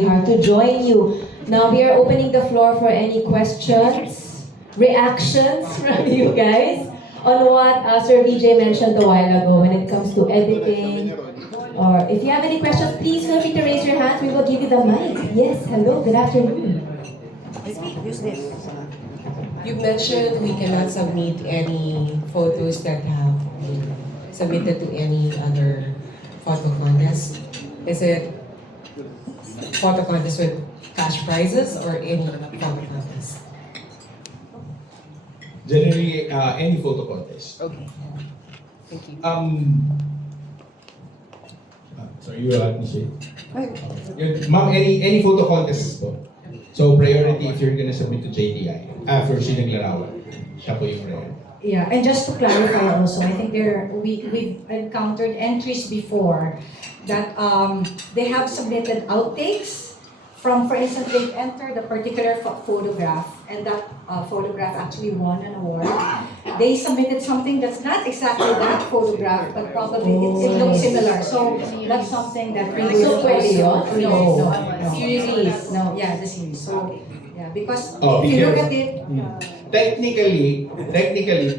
hard to join you. Now we are opening the floor for any questions, reactions from you guys on what Sir VJ mentioned a while ago when it comes to editing. Or if you have any questions, please feel free to raise your hand. We will give you the mic. Yes, hello, good afternoon. Use this. You mentioned we cannot submit any photos that have been submitted to any other photo contest. Is it photo contest with cash prizes or any photo contest? Generally, any photo contest. Okay. Thank you. Sorry, you were to say? Ma'am, any photo contest po. So priority if you're gonna submit to JTI. For Sinag Larawan. Siya po yung priority. Yeah, and just to clarify also, I think we've encountered entries before that they have submitted outtakes from, for instance, they've entered a particular photograph and that photograph actually won an award. They submitted something that's not exactly that photograph, but probably it looks similar. So that's something that really So pwede yun? No. Series. No, yeah, the series. So yeah, because Oh, if you look because- at it, Technically,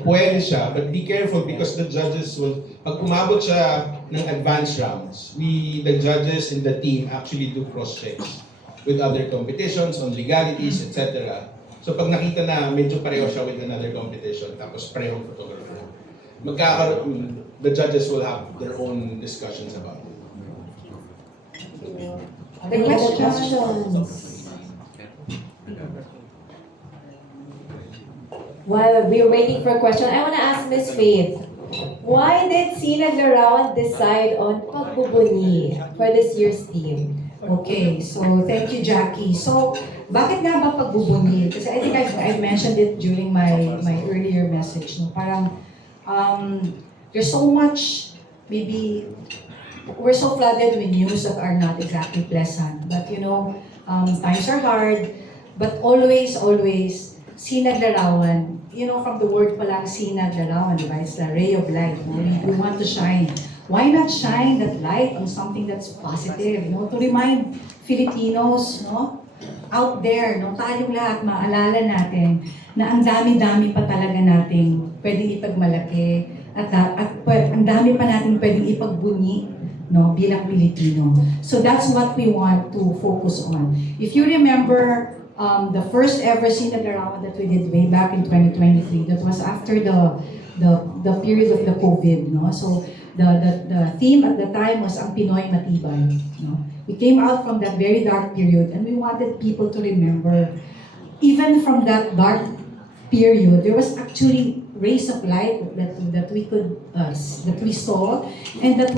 pwede siya, but be careful because the judges will, pag umabot siya ng advanced rounds, the judges and the team actually do cross-checks with other competitions on legalities, etc. So pag nakita na medyo pareho siya with another competition, tapos parehong photographer, the judges will have their own discussions about it. Any other questions? While we're waiting for a question, I want to ask Miss Faith, why did Sinag Larawan decide on pagbubunyi for this year's theme? okay, so thank you, Jackie. So, bakit nga ba pagbubunyi? Kasi I think I've mentioned it during my earlier message. No? Parang, there's so much, maybe, we're so flooded with news that are not exactly pleasant. But you know, times are hard, but always, Sinag Larawan, you know, from the word pa lang, Sinag Larawan, diba? It's the ray of light. No? We want to shine. Why not shine that light on something that's positive, no? To remind Filipinos, no, out there, no, tayong lahat, maalala natin na ang dami-dami pa talaga nating pwedeng ipagmalaki at ang dami pa natin pwedeng ipagbunyi, no, bilang Pilipino. So that's what we want to focus on. If you remember, the first ever Sinag Larawan that we did way back in 2023, that was after the period of the COVID, no? So the theme at the time was ang Pinoy Matibay, no? We came out from that very dark period and we wanted people to remember, even from that dark period, there was actually rays of light that we saw, and that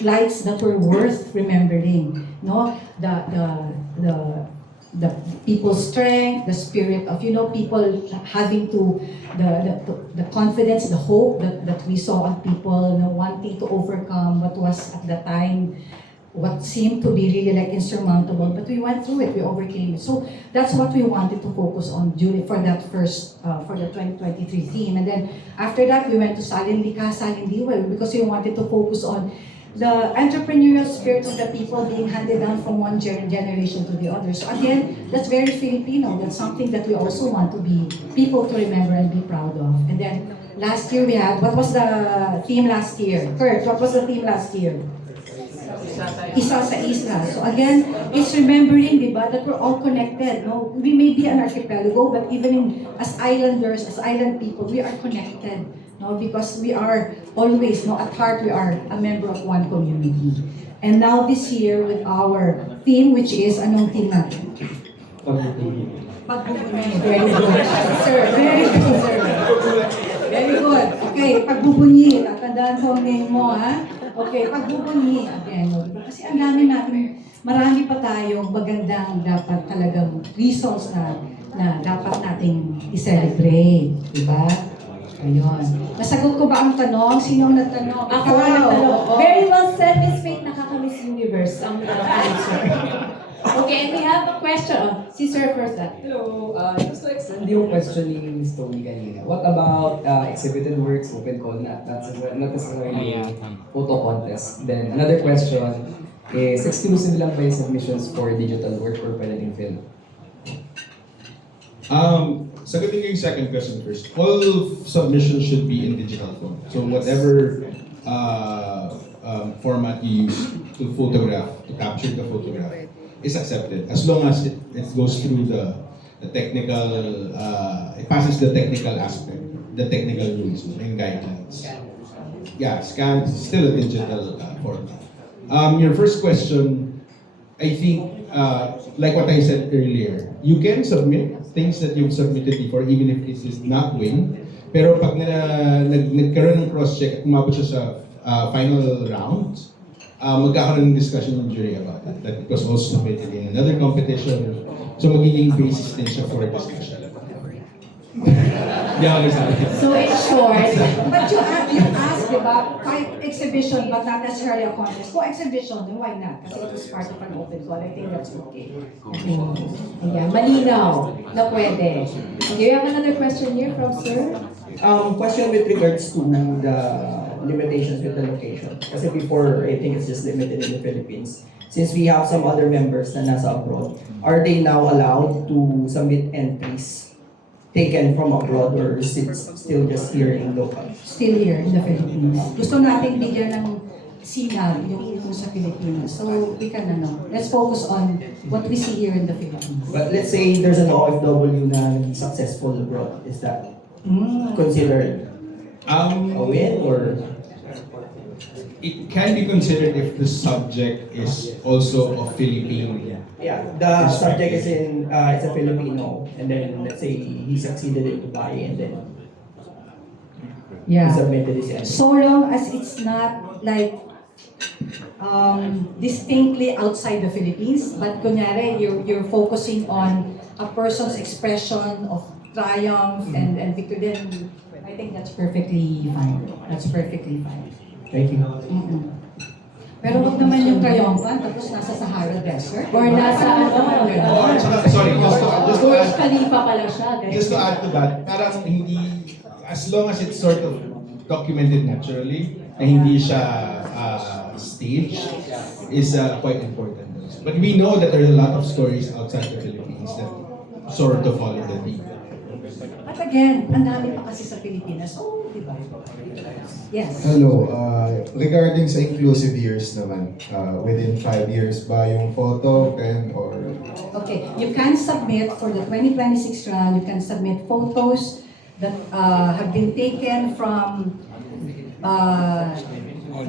lights that were worth remembering, no? The people's strength, the spirit of, you know, people having the confidence, the hope that we saw on people, you know, wanting to overcome what was at the time, what seemed to be really like insurmountable, but we went through it, we overcame it. So that's what we wanted to focus on for that first, for the 2023 theme. And then after that, we went to Salin Lika, Salin Diwa, because we wanted to focus on the entrepreneurial spirit of the people being handed down from one generation to the other. So again, that's very Filipino. That's something that we also want to be people to remember and be proud of. And then last year we had, what was the theme last year? Kurt, what was the theme last year? Isa sa isla. So again, it's remembering, diba, that we're all connected. No, we may be an archipelago, but even as islanders, as island people, we are connected. No, because we are always, no, at heart we are a member of one community. And now this year with our theme, which is, anong theme natin? Pagbubunyi. Very good, sir. Very good, sir. Very good. Okay, pagbubunyi. Tatandaan ko ang name mo, ha? Okay, pagbubunyi. Again, no? Kasi ang dami natin, marami pa tayong magandang dapat talagang reasons na dapat nating i-celebrate. Diba? Ayun. Nasagot ko ba ang tanong? Sino ang nagtanong? Ako ang nagtanong. Very well said, Miss Faith, nakaka-Miss Universe ang answer. Okay, and we have a question. Si Sir first. Hello, just to extend yung question ni Ms. Tony kanina. What about exhibited works, open call, not necessarily photo contest? Then another question, is exclusive lang ba yung submissions for digital work or pwede din film? Sagutin ko yung second question first. All submissions should be in digital form. So whatever format you use to photograph, to capture the photograph, is accepted as long as it goes through the technical, it passes the technical aspect, the technical rules and guidelines. Yeah, scan is still a digital format. Your first question, I think, like what I said earlier, you can submit things that you've submitted before even if it is not win. Pero pag nagkaroon ng cross-check at umabot siya sa final round, magkakaroon ng discussion ng jury about it. That it was also submitted in another competition. So magiging basis din siya for discussion. Yeah, exactly. So in short, But you asked, di ba, five exhibition but not necessarily a contest. Kung exhibition, then why not? Kasi it was part of an open call. I think that's okay. ayan, malinaw na pwede. Do you have another question here from sir? Question with regards to the limitations with the location. Kasi before, I think it's just limited in the Philippines. Since we have some other members na nasa abroad, are they now allowed to submit entries taken from abroad or is it still just here in local? Still here in the Philippines. Gusto nating bigyan ng sinag yung ito sa Pilipinas. So we can, let's focus on what we see here in the Philippines. But let's say there's an OFW na naging successful abroad. Is that considered a win or? It can be considered if the subject is also a Philippine. Yeah, the subject is it's a Filipino, and then let's say he succeeded in Dubai, and then he Yeah. submitted his entry. So long as it's not like distinctly outside the Philippines, but kunyari you're focusing on a person's expression of triumph and victory, then I think that's perfectly fine. That's perfectly fine. Thank you. Pero wag naman yung triumphant tapos nasa Sahara Desert. Or nasa ano? Oh, sorry, just to Burj add, Khalifa pala siya, guys. just to add to that, parang hindi, as long as it's sort of documented naturally, na hindi siya staged, is quite important. But we know that there are a lot of stories outside the Philippines that sort of fall in the deep. At again, ang dami pa kasi sa Pilipinas. Oh, di ba? Yes. Hello, regarding sa inclusive years naman, within 5 years ba yung photo, 10 or... Okay, you can submit for the 2026 round, you can submit photos that have been taken from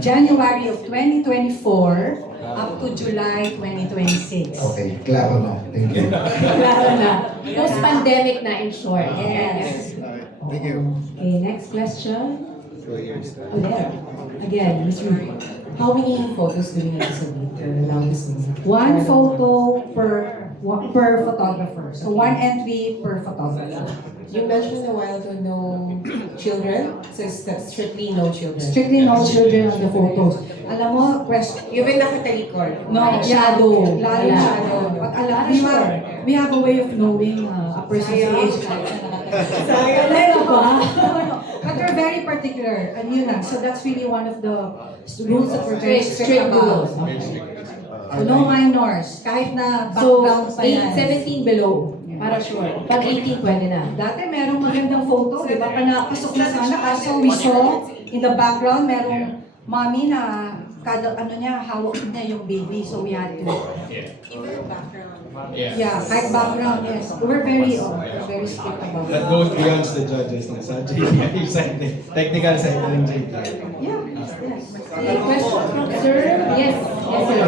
January of 2024 up to July 2026. Okay, klaro na. Thank you. Klaro na. Post-pandemic na in short. Yes. Thank you. Okay, next question. Oh, there. Again, Ms. Ruby. How many photos do we need to submit to allow this one? One photo per photographer. So one entry per photographer. You mentioned a while ago no children, so it's strictly no children. Strictly no children on the photos. Alam mo, Even nakatalikod. no, Shadow. Lalo Wala. shadow. Pag alam, we have a way of knowing a person's age. Sayang na ba? But we're very particular, and yun lang. So that's really one of the rules that we're very strict Strict about. rules. So no minors, kahit na So, background pa yan. 17 below. Para sure. Pag 18, pwede na. Dati merong magandang photo, di ba? Panapasok na sana, kaso we saw in the background, merong mommy na kada ano niya, hawak niya yung baby, so we had to. Even background. Yeah, kahit background, yes. We're very strict about That that. goes beyond the judges na sa JPI side, technical side ng JPI. Yeah, yes. Okay, question from sir? Yes. Yes, sir.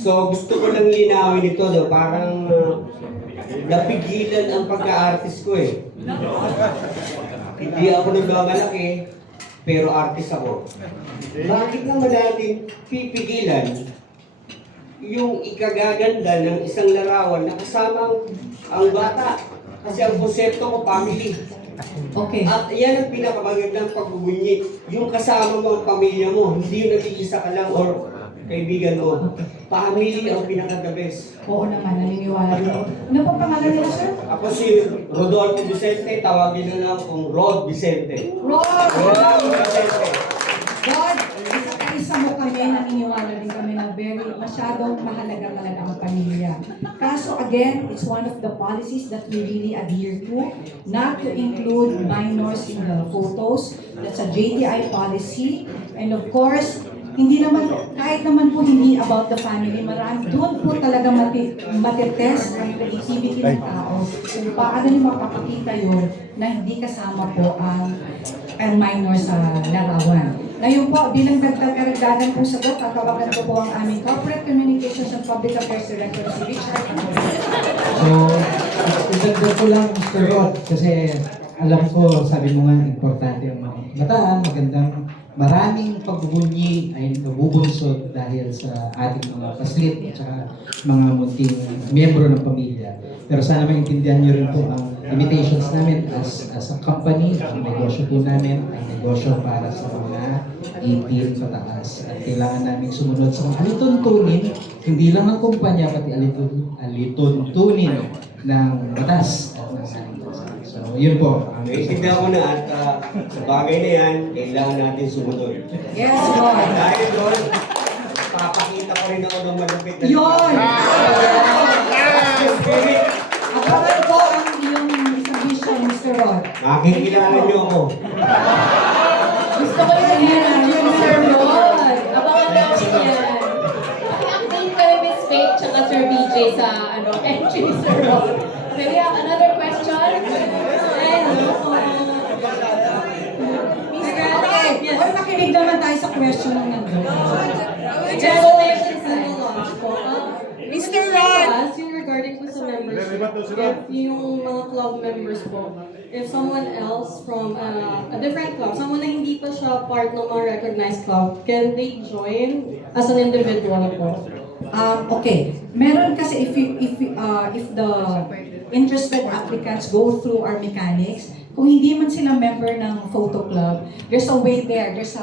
So gusto ko lang linawin ito, no? Parang napigilan ang pagka-artist ko eh. Hindi ako nagmamalaki, pero artist ako. Bakit naman natin pipigilan yung ikagaganda ng isang larawan na kasamang ang bata? Kasi ang konsepto ko, family. Okay. At yan ang pinakamagandang pagbubunyit. Yung kasama mo ang pamilya mo, hindi yung nag-iisa ka lang or kaibigan mo. Family ang pinaka-the best. Oo naman, naniniwala rin. Ano pa pangalan nila, sir? Ako si Rodolfo Vicente, tawagin na lang kung Rod Vicente. Rod! Rod Vicente. God, isa mo kami, naniniwala din kami na masyadong mahalaga talaga ang pamilya. Kaso again, it's one of the policies that we really adhere to, not to include minors in the photos. That's a JTI policy. And of course, hindi naman, kahit naman po hindi about the family, marami, doon po talaga matitest ang creativity ng tao kung paano nyo mapapakita yun na hindi kasama po ang minor sa larawan. Ngayon po, bilang karagdagan po sagot, tatawagan ko po ang aming Corporate Communications and Public Affairs Director, si Richard. So, isagdag ko lang, Mr. Rod, kasi alam ko, sabi mo nga, importante yung mga bataan, maraming pagbubunyi ay nabubunsod dahil sa ating mga paslit at saka mga munting miyembro ng pamilya. Pero sana maintindihan nyo rin po ang limitations namin as a company. Ang negosyo po namin ay negosyo para sa mga 18 pataas. At kailangan namin sumunod sa mga alituntunin, hindi lang ng kumpanya, pati alituntunin ng batas at ng sanitasan. So, yun po. Naiintindihan ko na at sa bagay na yan, kailangan natin sumunod. Yes, Lord. Dahil doon, papakita ko rin ako ng malapit na Yun! Abangan ko ang iyong submission, Mr. Rod. Makikilala niyo ako. Gusto ko yung energy ni Sir Rod. Abangan namin yan. Update kami Miss Faith tsaka Sir BJ sa entry ni Sir Rod. So we have another question. Okay. Or makinig naman tayo sa question ng nandun. Mr. Rod! Yung regarding po sa membership, if yung mga club members po, if someone else from a different club, someone na hindi pa siya part ng mga recognized club, can they join as an individual po? Okay. Meron kasi if the interested applicants go through our mechanics, kung hindi man sila member ng photo club, there's a way there. There's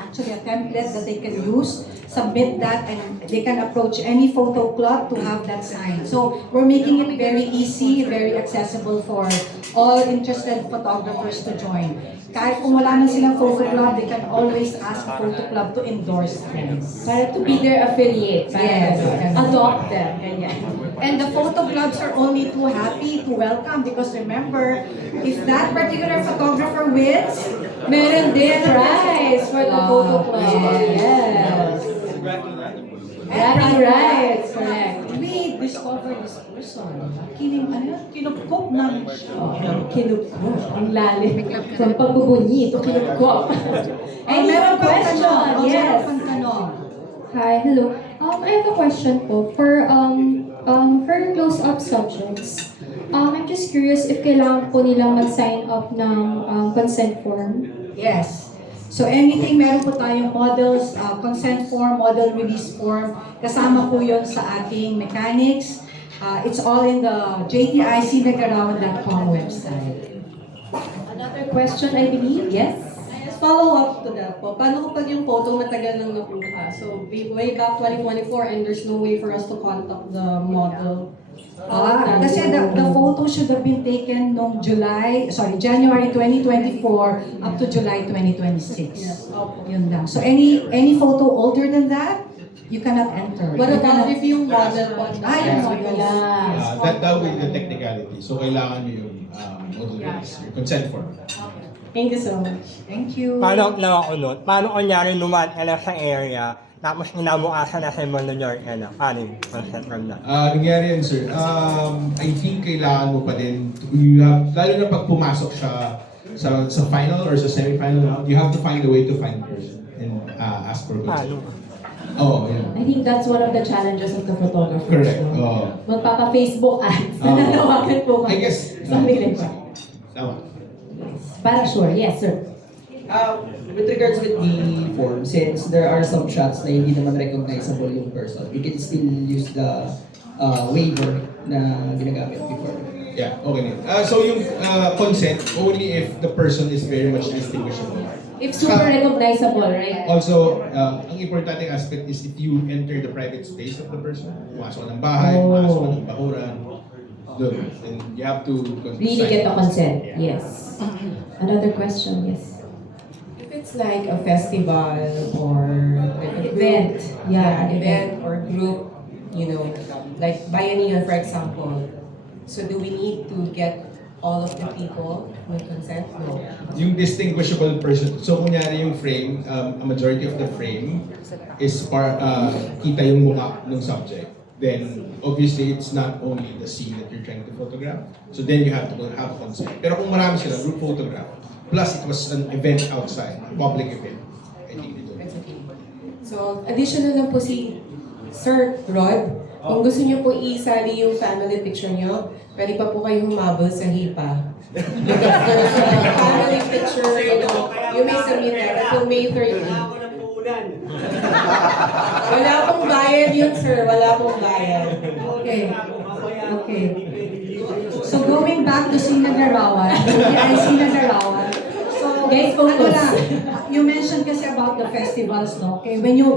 actually a template that they can use, submit that, and they can approach any photo club to have that signed. So we're making it very easy, very accessible for all interested photographers to join. Kahit kung wala na silang photo club, they can always ask a photo club to endorse them. Para to be their affiliate. Yes. Adopt them. Ganyan. And the photo clubs are only too happy to welcome because remember, if that particular photographer wins, Meron din prize for the photo club. Yes. Bragging rights. Correct. we discovered this person. Kinupkop namin siya. Kinupkop. Ang lalim. From pagbubunyi to kinupkop. Any meron pang question? tanong. Yes. Meron pang tanong. Hi, hello. I have a question po for close-up subjects. I'm just curious if kailangan po nilang mag-sign up ng consent form. Yes. So anything, meron po tayong models, consent form, model release form. Kasama po yun sa ating mechanics. It's all in the jticnagarawan.com website. Another question, I believe. Yes? As follow-up to that po, paano kapag yung photo matagal nang nakuha? So, way back 2024 and there's no way for us to contact the model. Kasi the photo should have been taken noong January 2024 up to July 2026. Yes, opo. Yun lang. So any photo older than that, you cannot enter. What You about cannot- if yung model po? yung model. Yeah. That will be the technicality. So kailangan nyo yung model release, your consent form. Thank you so much. Thank you. Paano nakakunod? Paano kunyari lumaan ka na sa area, tapos inabukasan na sa New York, paano yung consent from that? Nangyari yan, sir. I think kailangan mo pa din, you have, lalo na pag pumasok siya sa final or sa semi-final round, you have to find a way to find the person and ask for consent. Oh, yeah. I think that's one of the challenges of the photographer. Correct. No? Magpapa-Facebook ads. Nanawagan po I kami. guess, Something like that. tama. Para sure. Yes, sir. With regards with the form, since there are some shots na hindi naman recognizable yung person, we can still use the waiver na ginagamit before. Yeah, okay. So yung consent, only if the person is very much distinguishable. If super recognizable, right? Also, ang importante aspect is if you enter the private space of the person, pumasok ka ng bahay, pumasok ka ng bakuran, doon. And you have to Really get the consent. Yeah. Yes. Another question, yes. If it's it's like a festival or like a Event. Yeah, event or group, you know, like Bayanihan, for example. So do we need to get all of the people with consent? No. Yung distinguishable person, so kunyari yung frame, a majority of the frame is kita yung mukha ng subject. Then obviously it's not only the scene that you're trying to photograph. So then you have to have consent. Pero kung marami sila, group photograph. Plus it was an event outside, a public event. I think they do. That's okay. So additional lang po si Sir Rod. Kung gusto niyo po isali yung family picture niyo, pwede pa po kayo humabol sa HIPAA. Because there's a family picture, you may submit that until May 30. Wala pong bayad yun, sir. Wala pong bayad. Okay. Okay. So going back to Sinagarawan, so Guys, ano focus. lang, you mentioned kasi about the festivals, no? Okay, when you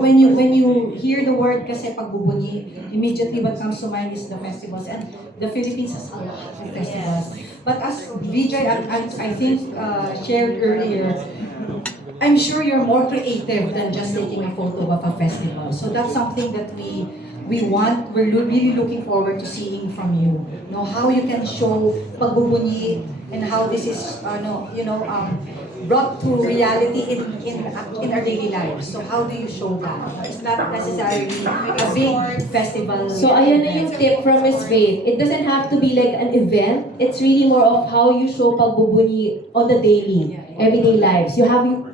hear the word kasi pagbubunyi, immediately what comes to mind is the festivals, and the Philippines has a lot of festivals. But as Vijay I think shared earlier, I'm sure you're more creative than just taking a photo of a festival. So that's something that we want, we're really looking forward to seeing from you. Know how you can show pagbubunyi and how this is brought to reality in our daily lives. So how do you show that? It's not necessarily a big festival. So ayan na yung tip from Miss Faith. It doesn't have to be like an event. It's really more of how you show pagbubunyi on the daily, everyday lives. You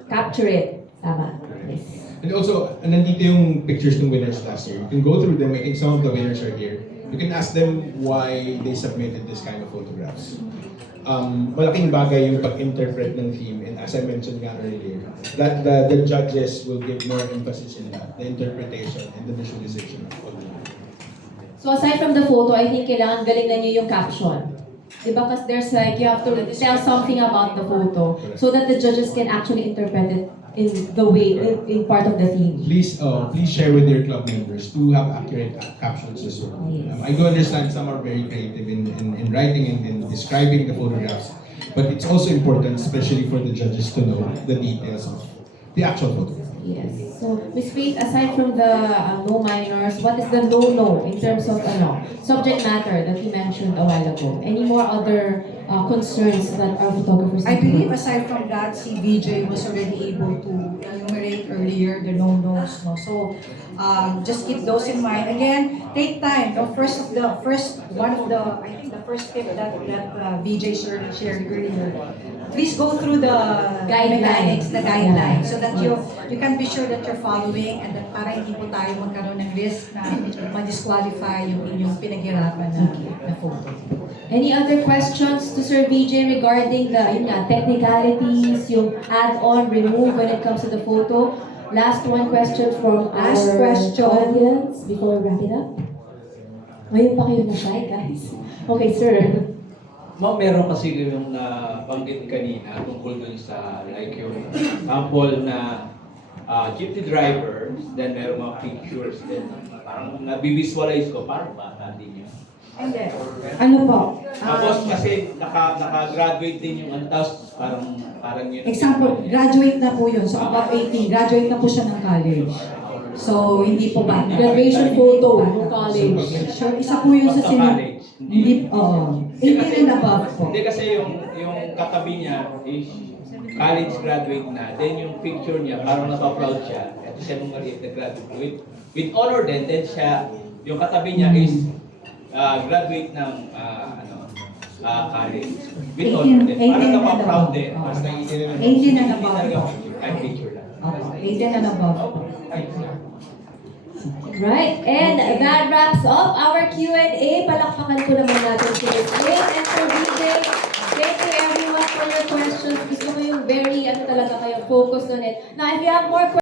capture it. Tama. Yes. And also, nandito yung pictures ng winners last year. You can go through them. I think some of the winners are here. You can ask them why they submitted this kind of photographs. Malaking bagay yung pag-interpret ng theme, and as I mentioned nga earlier, that the judges will give more emphasis in that, the interpretation and the visualization of photographs. So aside from the photo, I think kailangan galingan niyo yung caption. Diba? Because there's like, you have to tell something about the photo so that the judges can actually interpret it in the way, in part of the theme. Please share with your club members to have accurate captions as well. Yes. I do understand some are very creative in writing and in describing the photographs, but it's also important, especially for the judges, to know the details of the actual photo. Yes. So, Ms. Faith, aside from the no minors, what is the no-no in terms of subject matter that you mentioned a while ago? Any more other concerns that our photographers I have? believe aside from that, si VJ was already able to enumerate earlier the no-nos. No? So just keep those in mind. Again, take time. The first tip that VJ shared earlier. Please go through the Guidelines. guidelines, so that you can be sure that you're following, and that para hindi po tayo magkaroon ng risk na ma-disqualify yung inyong pinaghirapan na photo. Any other questions to Sir VJ regarding the technicalities, yung add-on, remove when it comes to the photo? Last one question from Last our question. audience before we wrap it up. Ngayon pa kayo na-shy, guys. Okay, sir. Ma'am, meron kasi yung nabanggit kanina tungkol dun sa like yung sample na jeepney driver, then meron mga pictures, then parang nabivisualize ko, parang ba natin yun? Hindi. Ano po? Tapos kasi naka-graduate din yung tapos parang yun. Example, graduate na po yun. So above 18, graduate na po siya ng college. So hindi po ba? Graduation photo ng college. Sure, isa po yun sa college. Hindi, 18 and above po. Hindi kasi yung katabi niya is college graduate na. Then yung picture niya, parang napaproud siya. Ito siya nung maliit na graduate. With honor din, then siya, yung katabi niya is graduate ng college. With honor din. Parang napaproud din. 18 and above. Ay, picture lang. 18 and above po. Right, and that wraps up our Q&A. Palakpakan po naman natin si Ms. Faith and Sir VJ. Thank you everyone for your questions. Gusto ko yung very, talaga kayo, focused on it. Now, if you have more questions,